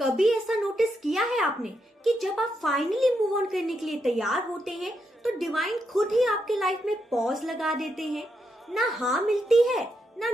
कभी ऐसा नोटिस किया है आपने कि जब आप फाइनली मूव ऑन करने के लिए तैयार होते हैं तो डिवाइन खुद ही आपके लाइफ में पॉज लगा देते हैं। ना हाँ मिलती है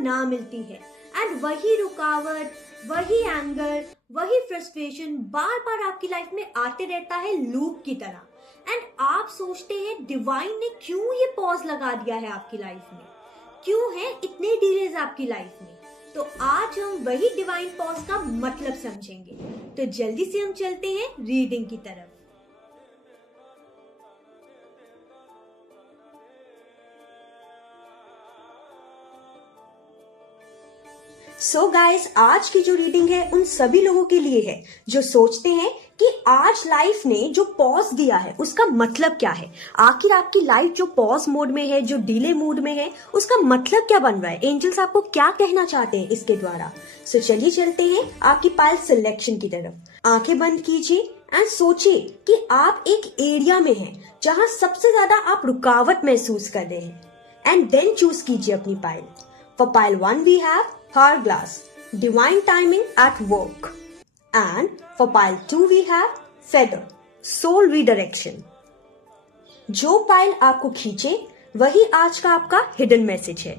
ना मिलती है, एंड वही रुकावट, वही एंगर, वही फ्रस्ट्रेशन बार बार आपकी लाइफ में आते रहता है लूप की तरह। एंड आप सोचते हैं डिवाइन ने क्यों ये पॉज लगा दिया है आपकी लाइफ में, क्यों है इतने डिलेज आपकी लाइफ में। तो आज हम वही डिवाइन पॉज का मतलब समझेंगे। तो जल्दी से हम चलते हैं रीडिंग की तरफ। सो गाइस, आज की जो रीडिंग है उन सभी लोगों के लिए है जो सोचते हैं कि आज लाइफ ने जो पॉज दिया है उसका मतलब क्या है। आखिर आपकी लाइफ जो पॉज मोड में है, जो डिले मोड में है, उसका मतलब क्या बन रहा है। एंजल्स आपको क्या कहना चाहते हैं इसके द्वारा। सो चलिए चलते हैं आपकी पाइल सिलेक्शन की तरफ। आंखें बंद कीजिए एंड सोचिए कि आप एक एरिया में हैं जहां सबसे ज्यादा आप रुकावट महसूस कर रहे हैं, एंड देन चूज कीजिए अपनी pile. For pile 1 we have Hourglass, divine timing at work. And for pile 2 we have Feather, soul redirection. जो पाइल आपको खींचे वही आज का आपका हिडन मैसेज है।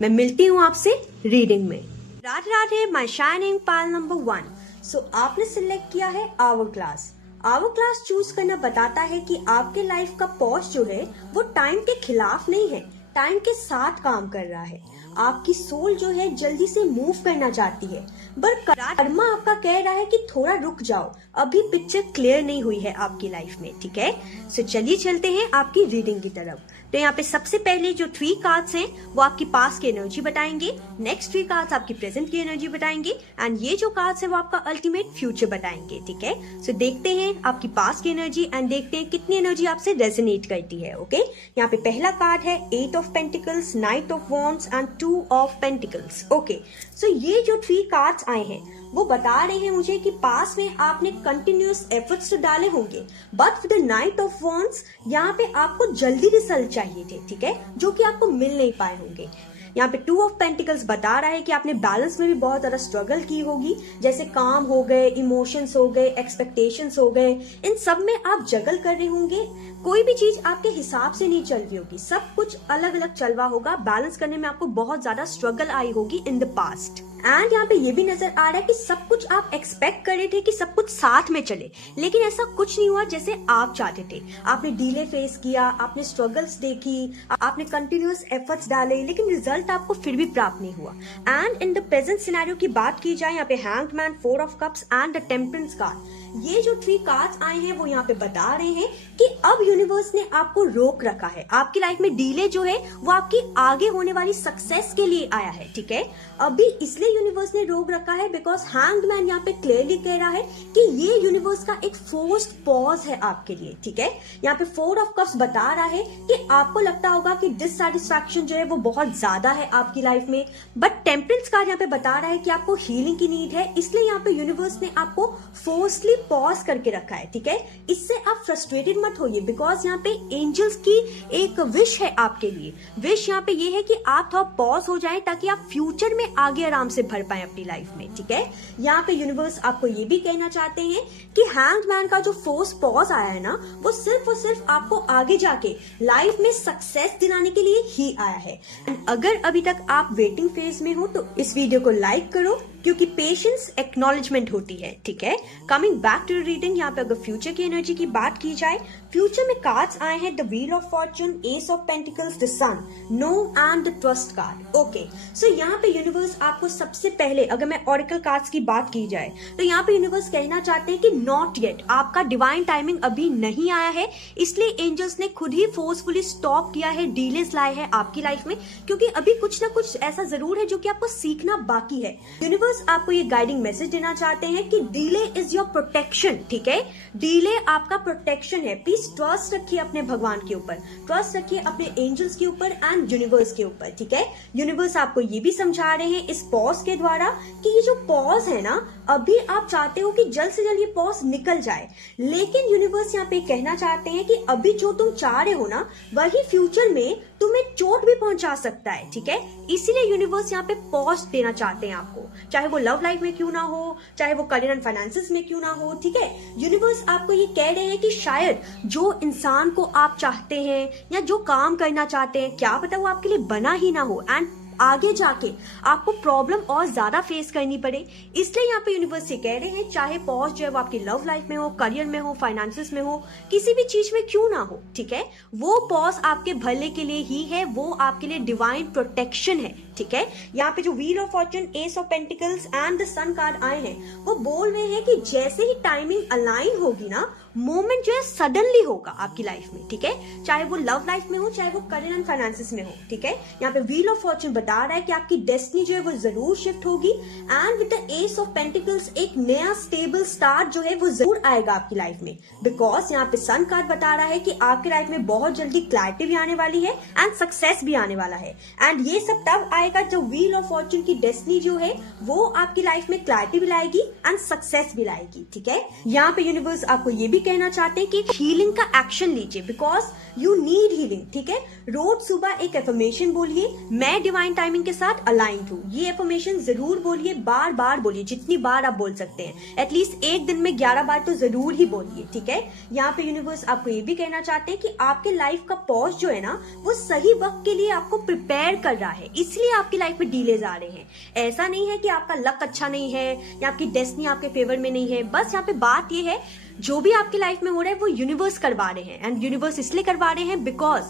मैं मिलती हूँ आपसे रीडिंग में। Radhe Radhe, my shining pile number 1। सो आपने सिलेक्ट किया है Hourglass। Hourglass चूज करना बताता है कि आपके लाइफ का पॉज जो है वो टाइम के खिलाफ नहीं है, टाइम के साथ काम कर रहा है। आपकी सोल जो है जल्दी से मूव करना चाहती है, पर कर्मा आपका कह रहा है कि थोड़ा रुक जाओ, अभी पिक्चर क्लियर नहीं हुई है आपकी लाइफ में। ठीक है, सो चलिए चलते हैं आपकी रीडिंग की तरफ। तो यहाँ पे सबसे पहले जो 3 कार्ड्स हैं वो आपकी पास्ट की एनर्जी बताएंगे, नेक्स्ट 3 कार्ड्स आपकी प्रेजेंट की एनर्जी बताएंगे, एंड ये जो कार्ड्स है वो आपका अल्टीमेट फ्यूचर बताएंगे। ठीक है, सो देखते हैं आपकी पास्ट की एनर्जी एंड देखते हैं कितनी एनर्जी आपसे रेजोनेट करती है। ओके, यहाँ पे पहला कार्ड है 8 of pentacles, knight of wands and 2 of pentacles. Okay, so ये जो 3 कार्ड्स आए हैं वो बता रहे हैं मुझे कि पास में आपने कंटिन्यूअस एफर्ट्स तो डाले होंगे, but with the night of wands यहाँ पे आपको जल्दी रिजल्ट चाहिए थे। ठीक है, जो कि आपको मिल नहीं पाए होंगे। यहाँ पे 2 ऑफ पेंटिकल्स बता रहा है कि आपने बैलेंस में भी बहुत ज्यादा स्ट्रगल की होगी, जैसे काम हो गए, इमोशंस हो गए, एक्सपेक्टेशंस हो गए, इन सब में आप जगल कर रहे होंगे। कोई भी चीज आपके हिसाब से नहीं चल रही होगी, सब कुछ अलग अलग चल रहा होगा। बैलेंस करने में आपको बहुत ज्यादा स्ट्रगल आई होगी इन द पास्ट। एंड यहाँ पे ये भी नजर आ रहा है कि सब कुछ आप एक्सपेक्ट कर रहे थे कि सब कुछ साथ में चले, लेकिन ऐसा कुछ नहीं हुआ जैसे आप चाहते थे। आपने डिले फेस किया, आपने स्ट्रगल्स देखी, आपने कंटिन्यूअस एफर्ट्स डाले, लेकिन रिजल्ट आपको फिर भी प्राप्त नहीं हुआ। And in the present scenario की बात की जाए, यहाँ पे hanged man, 4 of cups and the temperance card, ये जो 3 कार्ड्स आए हैं वो यहाँ पे बता रहे हैं कि अब यूनिवर्स ने आपको रोक रखा है। आपकी लाइफ में डिले जो है वो आपकी आगे होने वाली सक्सेस के लिए आया है। ठीक है, अभी इसलिए यूनिवर्स ने रोक रखा है बिकॉज हैंग्ड मैन यहाँ पे क्लियरली कह रहा है कि ये यूनिवर्स का एक फोर्स्ड पॉज है आपके लिए। ठीक है, यहाँ पे 4 ऑफ कप्स बता रहा है कि आपको लगता होगा कि डिससैटिस्फैक्शन जो है वो बहुत ज्यादा है आपकी लाइफ में, बट टेम्परेंस कार्ड यहाँ पे बता रहा है कि आपको हीलिंग की नीड है, इसलिए यहाँ पे यूनिवर्स ने आपको फोर्सली पॉज करके रखा है। ठीक है, इससे आप फ्रस्ट्रेटेड मत होइए बिकॉज यहाँ पे एंजल्स की एक विश है आपके लिए। विश यहाँ पे ये है कि आप थोड़ा पॉज हो जाएं ताकि आप फ्यूचर में आगे आराम से भर पाए अपनी लाइफ में। ठीक है, यहाँ पे यूनिवर्स आपको ये भी कहना चाहते हैं कि हैंग्ड मैन का जो फोर्स पॉज आया है ना वो सिर्फ और सिर्फ आपको आगे जाके लाइफ में सक्सेस दिलाने के लिए ही आया है। एंड अगर अभी तक आप वेटिंग फेज में हो तो इस वीडियो को लाइक करो, क्योंकि पेशेंस एक्नॉलेजमेंट होती है। ठीक है, कमिंग बैक टू रीडिंग, यहाँ पे अगर फ्यूचर की एनर्जी की बात की जाए, फ्यूचर में कार्ड्स आए हैं the wheel of fortune, ace of pentacles, the sun, no and the trust card. Okay, so यहाँ पे यूनिवर्स आपको सबसे पहले, अगर मैं ऑरेकल कार्ड्स की बात की जाए तो यहाँ पे यूनिवर्स कहना चाहते हैं कि नॉट येट, आपका डिवाइन टाइमिंग अभी नहीं आया है, इसलिए एंजल्स ने खुद ही फोर्सफुली स्टॉप किया है, डीलेस लाए हैं आपकी लाइफ में, क्योंकि अभी कुछ ना कुछ ऐसा जरूर है जो कि आपको सीखना बाकी है। यूनिवर्स आपको ये गाइडिंग मैसेज देना चाहते हैं कि डिले इज योर प्रोटेक्शन। ठीक है, डिले आपका प्रोटेक्शन है। प्लीज ट्रस्ट रखिए अपने भगवान के ऊपर, ट्रस्ट रखिए अपने एंजल्स के ऊपर एंड यूनिवर्स के ऊपर। ठीक है, यूनिवर्स आपको ये भी समझा रहे हैं इस पॉज के द्वारा कि ये जो पॉज है ना अभी आप चाहते हो कि जल्द से जल्द ये पॉज निकल जाए, लेकिन यूनिवर्स यहाँ पे कहना चाहते हैं कि अभी जो तुम चाह रहे हो ना, वही फ्यूचर में तुम्हें चोट भी पहुंचा सकता है, ठीक है। इसीलिए यूनिवर्स यहाँ पे पॉज देना चाहते हैं आपको, चाहे वो लव लाइफ में क्यों ना हो, चाहे वो करियर एंड फाइनेंसेस में क्यों ना हो, ठीक है। यूनिवर्स आपको ये कह रहे हैं कि शायद जो इंसान को आप चाहते हैं या जो काम करना चाहते हैं, क्या पता वो आपके लिए बना ही ना हो, एंड आगे जाके आपको प्रॉब्लम और ज्यादा फेस करनी पड़े। इसलिए यहाँ पे यूनिवर्स से कह रहे हैं, चाहे पॉज जो है वो आपकी लव लाइफ में हो, करियर में हो, फाइनेंसेस में हो, किसी भी चीज में क्यों ना हो, ठीक है, वो पॉज आपके भले के लिए ही है, वो आपके लिए डिवाइन प्रोटेक्शन है, ठीक है। यहाँ पे जो wheel of fortune, ace of pentacles and the sun card आए हैं, वो बोल रहे हैं कि जैसे ही टाइमिंग अलाइन होगी ना, मोमेंट जो है सडनली होगा आपकी लाइफ में, ठीक है, चाहे वो लव लाइफ में हो, चाहे वो करियर एंड फाइनेंसेस में हो, ठीक है। यहाँ पे व्हील ऑफ फॉर्चून बता रहा है कि आपकी डेस्टिनी जो है वो जरूर शिफ्ट होगी, and with the S of pentacles एक नया स्टेबल स्टार्ट जो है वो जरूर आएगा आपकी लाइफ में, बिकॉज यहाँ पे सन कार्ड बता रहा है कि आपकी लाइफ में बहुत जल्दी क्लैरिटी भी आने वाली है एंड सक्सेस भी आने वाला है। एंड ये सब तब आएगा जब व्हील ऑफ फॉर्चून की डेस्टिनी जो है वो आपकी लाइफ में क्लैरिटी भी लाएगी एंड सक्सेस भी लाएगी, ठीक है। यहाँ पे यूनिवर्स आपको ये भी कहना चाहते हैं कि हीलिंग का एक्शन लीजिए, बिकॉज यू नीड हीलिंग, ठीक है। रोज सुबह एक एफर्मेशन बोलिए, मैं डिवाइन टाइमिंग के साथ अलाइंड हूँ। ये एफर्मेशन जरूर बोलिए, बार बार बोलिए, जितनी बार आप बोल सकते हैं, एटलीस्ट एक दिन में 11 बार तो जरूर ही बोलिए, ठीक है। यहाँ पे यूनिवर्स आपको ये भी कहना चाहते हैं कि आपके लाइफ का पॉज जो है ना, वो सही वक्त के लिए आपको प्रिपेयर कर रहा है, इसलिए आपकी लाइफ में डीलेज आ रहे हैं। ऐसा नहीं है कि आपका लक अच्छा नहीं है या आपकी डेस्टिनी आपके फेवर में नहीं है, बस यहाँ पे बात ये है जो भी आपकी लाइफ में हो रहा है वो यूनिवर्स करवा रहे हैं, एंड यूनिवर्स इसलिए करवा रहे हैं बिकॉज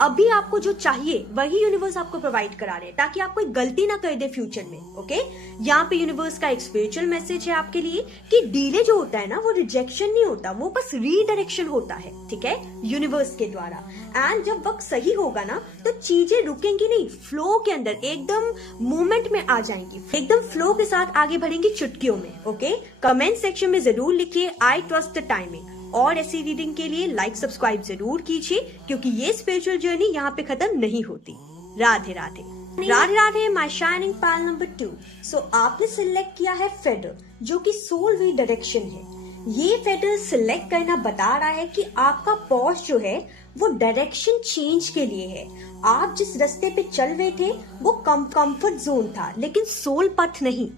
अभी आपको जो चाहिए वही यूनिवर्स आपको प्रोवाइड करा रहे हैं, ताकि आप कोई गलती ना कर दे फ्यूचर में, ओके। यहाँ पे यूनिवर्स का एक स्पिरिचुअल मैसेज है आपके लिए कि डीले जो होता है ना, वो रिजेक्शन नहीं होता, वो बस रीडायरेक्शन होता है, ठीक है, यूनिवर्स के द्वारा। एंड जब वक्त सही होगा ना, तो चीजें रुकेंगी नहीं, फ्लो के अंदर एकदम मूवमेंट में आ जाएंगी, एकदम फ्लो के साथ आगे बढ़ेंगी चुटकियों में, ओके। कमेंट सेक्शन में जरूर लिखिए आई ट्रस्ट द टाइमिंग, और ऐसी रीडिंग के लिए लाइक सब्सक्राइब जरूर कीजिए, क्योंकि ये स्पिरिचुअल जर्नी यहाँ पे खत्म नहीं होती। Radhe Radhe Radhe Radhe my shining pile number 2। सो आपने सिलेक्ट किया है फेडर, जो कि सोल री डायरेक्शन है। ये फेडर सिलेक्ट करना बता रहा है कि आपका पॉज जो है वो डायरेक्शन चेंज के लिए है। आप जिस रास्ते पे चल रहे थे वो कंफर्ट जोन था, लेकिन सोल पथ नहीं।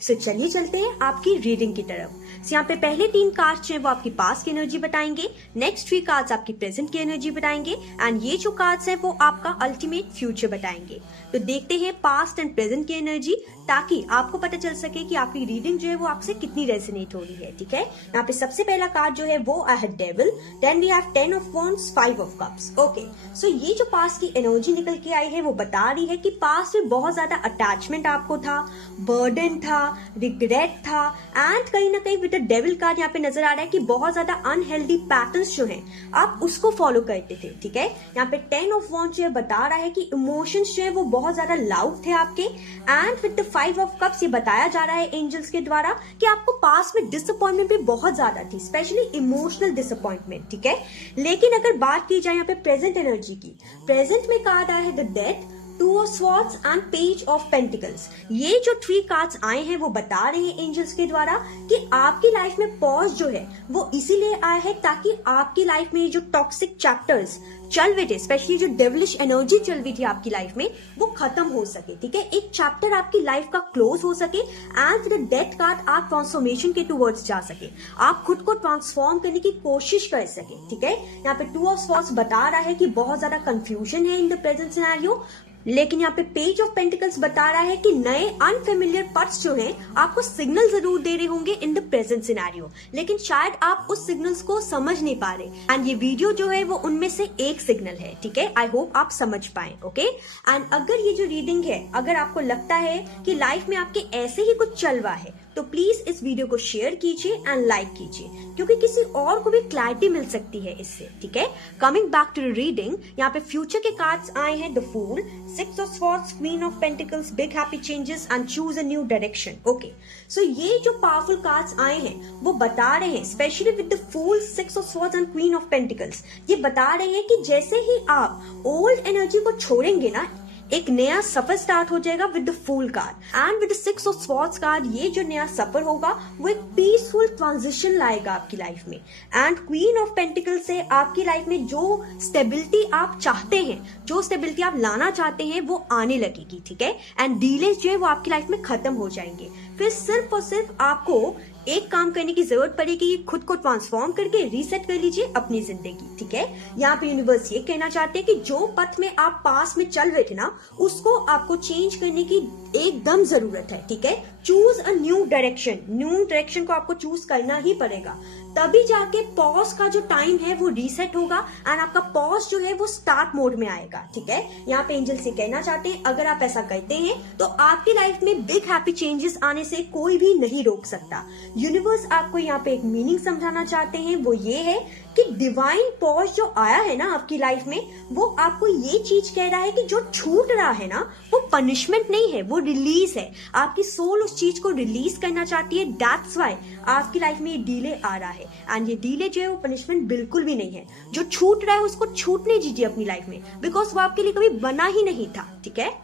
सो चलिए चलते हैं आपकी रीडिंग की तरफ। यहाँ पे पहले 3 कार्ड्स हैं वो आपकी पास्ट की एनर्जी बताएंगे, नेक्स्ट 3 कार्ड्स आपकी प्रेजेंट की एनर्जी बताएंगे, एंड ये जो कार्ड्स हैं वो आपका अल्टीमेट फ्यूचर बताएंगे। तो देखते हैं पास्ट एंड प्रेजेंट की एनर्जी, ताकि आपको पता चल सके कि आपकी रीडिंग जो है वो आपसे कितनी रेजोनेट हो रही है, ठीक है। यहाँ पे सबसे पहला कार्ड जो है वो I have devil, then we have 10 of wands, 5 of cups, okay. So ये जो पास्ट की एनर्जी निकल के आई है वो बता रही है कि पास्ट में बहुत ज्यादा अटैचमेंट आपको था, बर्डन था, रिग्रेट था, एंड कहीं ना कहीं विद द डेविल कार्ड यहाँ पे नजर आ रहा है कि बहुत ज्यादा अनहेल्दी पैटर्न्स जो हैं आप उसको फॉलो करते थे, ठीक है। यहाँ पे 10 ऑफ wands जो है बता रहा है कि इमोशंस जो है वो बहुत ज्यादा लाउड थे आपके, and with the 5 of cups ये बताया जा रहा है एंजल्स के द्वारा कि आपको पास्ट में डिसअपॉइंटमेंट भी बहुत ज्यादा थी, स्पेशली इमोशनल डिसअपॉइंटमेंट, ठीक है। लेकिन अगर बात की जाए यहाँ पे प्रेजेंट एनर्जी की, प्रेजेंट में कार्ड आया है the death, 2 of swords and page of pentacles. ये जो 3 कार्ड्स आए हैं वो बता रहे हैं एंजल्स के द्वारा कि आपकी लाइफ में पॉज जो है वो इसीलिए आया है ताकि आपकी लाइफ में जो टॉक्सिक चैप्टर्स चल रहे थे, स्पेशली जो डेविलिश एनर्जी चल रही थी आपकी लाइफ में, वो खत्म हो सके, ठीक है। एक चैप्टर आपकी लाइफ का क्लोज हो सके, एंड विद डेथ कार्ड आप ट्रांसफॉर्मेशन के टुवर्ड्स जा सके, आप खुद को ट्रांसफॉर्म करने की कोशिश कर सके, ठीक है। यहाँ पे 2 ऑफ स्वॉर्ड्स बता रहा है कि बहुत ज्यादा कंफ्यूजन है इन द प्रेजेंट सिनेरियो, लेकिन यहाँ पे पेज ऑफ पेंटिकल्स बता रहा है कि नए अनफेमिलियर पथ्स जो हैं आपको सिग्नल जरूर दे रहे होंगे इन द प्रेजेंट सिनेरियो, लेकिन शायद आप उस सिग्नल्स को समझ नहीं पा रहे, एंड ये वीडियो जो है वो उनमें से एक सिग्नल है, ठीक है। आई होप आप समझ पाए, ओके। एंड अगर ये जो रीडिंग है, अगर आपको लगता है कि लाइफ में आपके ऐसे ही कुछ चल रहा है, तो प्लीज इस वीडियो को शेयर कीजिए एंड लाइक कीजिए, क्योंकि किसी और को भी क्लैरिटी मिल सकती है इससे, ठीक है। Coming back to the reading, यहाँ पे फ्यूचर के कार्ड्स आए हैं the fool, 6 of swords, queen of pentacles, big happy changes and choose a new direction, okay. So ये जो पावरफुल कार्ड्स आए हैं वो बता रहे हैं, specially with the fool, 6 of swords and queen of pentacles, ये बता रहे हैं कि जैसे ही आप ओल्ड एनर्जी को छोड़ेंगे ना, एक नया सफर स्टार्ट हो जाएगा with the fool card and with the 6 of swords card. ये जो नया सफर होगा वो एक पीसफुल ट्रांजिशन लाएगा आपकी लाइफ में। एंड क्वीन ऑफ पेंटिकल से आपकी लाइफ में जो स्टेबिलिटी आप चाहते हैं, जो स्टेबिलिटी आप लाना चाहते हैं वो आने लगेगी, ठीक है। एंड डीलेज जो है वो आपकी लाइफ में खत्म हो जाएंगे। फिर सिर्फ और सिर्फ आपको एक काम करने की जरूरत पड़ेगी, खुद को ट्रांसफॉर्म करके रीसेट कर लीजिए अपनी जिंदगी, ठीक है। यहाँ पे यूनिवर्स ये कहना चाहते हैं कि जो पथ में आप पास में चल रहे थे ना, उसको आपको चेंज करने की एकदम जरूरत है, ठीक है। Choose a new direction, new direction को आपको चूज करना ही पड़ेगा, तभी जाके पॉज का जो टाइम है वो रीसेट होगा एंड आपका पॉज जो है वो स्टार्ट मोड में आएगा, ठीक है। यहाँ पे एंजल से कहना चाहते हैं अगर आप ऐसा करते हैं तो आपकी लाइफ में बिग हैप्पी चेंजेस आने से कोई भी नहीं रोक सकता। यूनिवर्स आपको यहाँ पे एक मीनिंग समझाना चाहते हैं, वो ये है कि डिवाइन पॉज जो आया है ना आपकी लाइफ में, वो आपको ये चीज कह रहा है कि जो छूट रहा है ना वो पनिशमेंट नहीं है, वो रिलीज है। आपकी सोल उस चीज को रिलीज करना चाहती है, दैट्स व्हाई आपकी लाइफ में ये डिले आ रहा है। एंड ये डिले जो है वो पनिशमेंट बिल्कुल भी नहीं है। जो छूट रहा है उसको छूटने दीजिए अपनी लाइफ में, बिकॉज वो आपके लिए कभी बना ही नहीं था, ठीक है।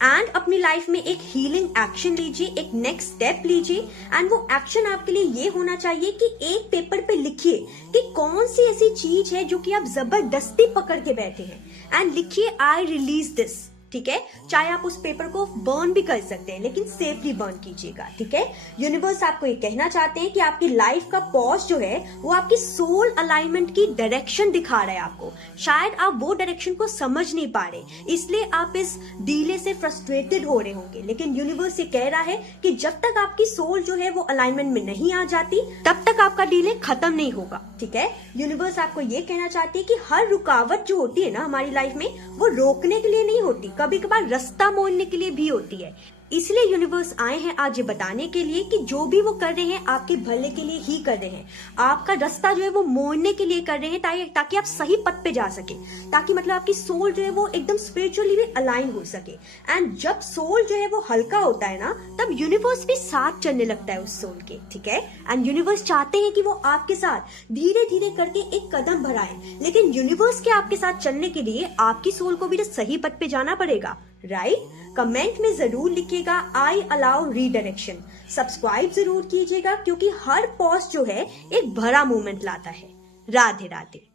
एंड अपनी लाइफ में एक हीलिंग एक्शन लीजिए, एक नेक्स्ट स्टेप लीजिए। एंड वो एक्शन आपके लिए ये होना चाहिए कि एक पेपर पे लिखिए कि कौन सी ऐसी चीज है जो कि आप जबरदस्ती पकड़ के बैठे हैं, एंड लिखिए आई रिलीज दिस, ठीक है। चाहे आप उस पेपर को बर्न भी कर सकते हैं, लेकिन सेफली बर्न कीजिएगा, ठीक है। यूनिवर्स आपको ये कहना चाहते हैं कि आपकी लाइफ का पॉज जो है वो आपकी सोल अलाइनमेंट की डायरेक्शन दिखा रहा है आपको। शायद आप वो डायरेक्शन को समझ नहीं पा रहे, इसलिए आप इस डीले से फ्रस्ट्रेटेड हो रहे होंगे, लेकिन यूनिवर्स ये कह रहा है कि जब तक आपकी सोल जो है वो अलाइनमेंट में नहीं आ जाती तब तक आपका डीले खत्म नहीं होगा, ठीक है। यूनिवर्स आपको ये कहना चाहती है कि हर रुकावट जो होती है ना हमारी लाइफ में, वो रोकने के लिए नहीं होती, कभी कभार रास्ता मोड़ने के लिए भी होती है। इसलिए यूनिवर्स आए हैं आज ये बताने के लिए कि जो भी वो कर रहे हैं आपके भले के लिए ही कर रहे हैं। आपका रास्ता जो है वो मोड़ने के लिए कर रहे हैं ताकि आप सही पथ पे जा सके, ताकि मतलब आपकी सोल जो है वो एकदम स्पिरिचुअली भी अलाइन हो सके। एंड जब सोल जो है वो हल्का होता है ना, तब यूनिवर्स भी साथ चलने लगता है उस सोल के, ठीक है। एंड यूनिवर्स चाहते हैं कि वो आपके साथ धीरे धीरे करके एक कदम बढ़ाए, लेकिन यूनिवर्स के आपके साथ चलने के लिए आपकी सोल को भी तो सही पथ पे जाना पड़ेगा, राइट। कमेंट में जरूर लिखिएगा आई अलाउ रीडायरेक्शन। सब्सक्राइब जरूर कीजिएगा क्योंकि हर पॉज जो है एक बड़ा मूवमेंट लाता है। राधे राधे।